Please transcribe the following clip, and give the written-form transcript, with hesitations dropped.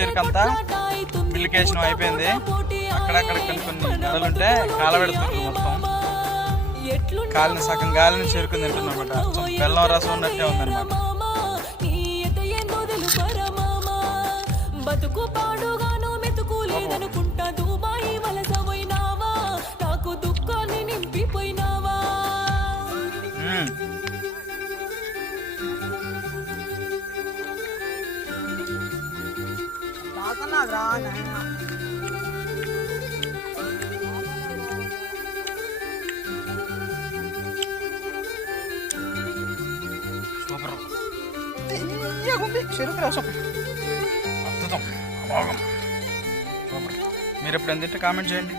చెరుకు అంతా బిల్లికేషన్ అయిపోయింది. అక్కడక్కడ కొన్ని గడలు ఉంటే కాలబెడుతున్నారు. మొత్తం కాలిన సగం గాలిని చెరుకు తింటున్నమాట. బెల్లం రసం ఉన్నట్టే ఉందన్నమాట. బతుకు పాడుగాను మెతుకు లేదనుకుంటా దుబాయి వలస పోయినావా, నాకు దుఃఖాన్ని నింపిపోయినావా. సూపర్ చెరుకు రసం అద్భుతం. మీరు ఎప్పుడు ఎంత కామెంట్ చేయండి.